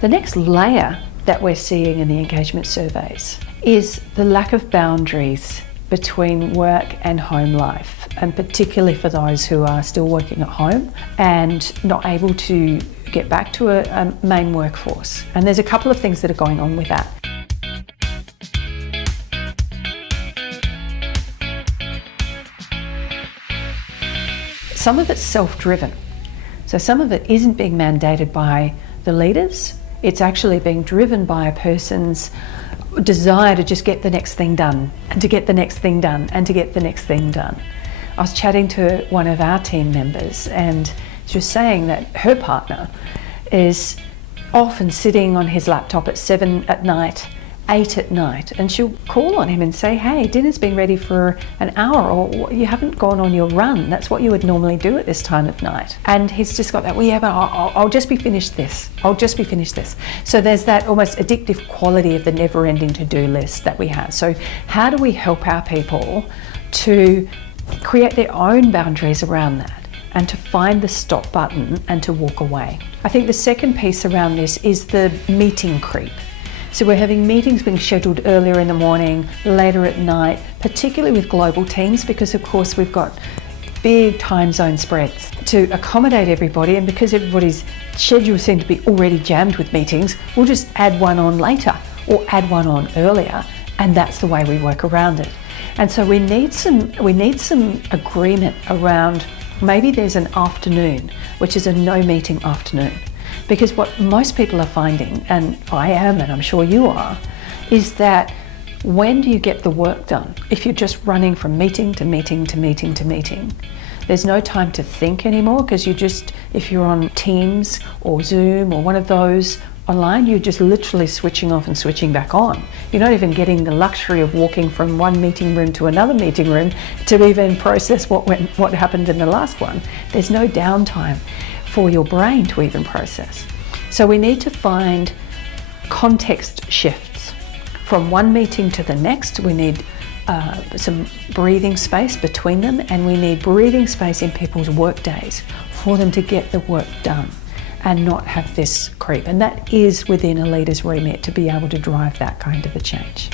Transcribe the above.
The next layer that we're seeing in the engagement surveys is the lack of boundaries between work and home life, and particularly for those who are still working at home and not able to get back to a main workforce. And there's a couple of things that are going on with that. Some of it's self-driven. So some of it isn't being mandated by the leaders. It's actually being driven by a person's desire to just get the next thing done, and to get the next thing done, and to get the next thing done. I was chatting to one of our team members, and she was saying that her partner is often sitting on his laptop at 7 at night, 8 at night, and she'll call on him and say, hey, dinner's been ready for an hour, or you haven't gone on your run. That's what you would normally do at this time of night. And he's just got that, well, yeah, but I'll just be finished this. I'll just be finished this. So there's that almost addictive quality of the never-ending to-do list that we have. So how do we help our people to create their own boundaries around that, and to find the stop button and to walk away? I think the second piece around this is the meeting creep. So we're having meetings being scheduled earlier in the morning, later at night, particularly with global teams, because of course we've got big time zone spreads to accommodate everybody, and because everybody's schedules seem to be already jammed with meetings, we'll just add one on later or add one on earlier, and that's the way we work around it. And so we need some agreement around, maybe there's an afternoon, which is a no meeting afternoon. Because what most people are finding, and I am, and I'm sure you are, is that when do you get the work done? If you're just running from meeting to meeting to meeting to meeting, there's no time to think anymore, because if you're on Teams or Zoom or one of those online, you're just literally switching off and switching back on. You're not even getting the luxury of walking from one meeting room to another meeting room to even process what happened in the last one. There's no downtime for your brain to even process. So we need to find context shifts. From one meeting to the next, we need some breathing space between them, and we need breathing space in people's work days for them to get the work done and not have this creep. And that is within a leader's remit to be able to drive that kind of a change.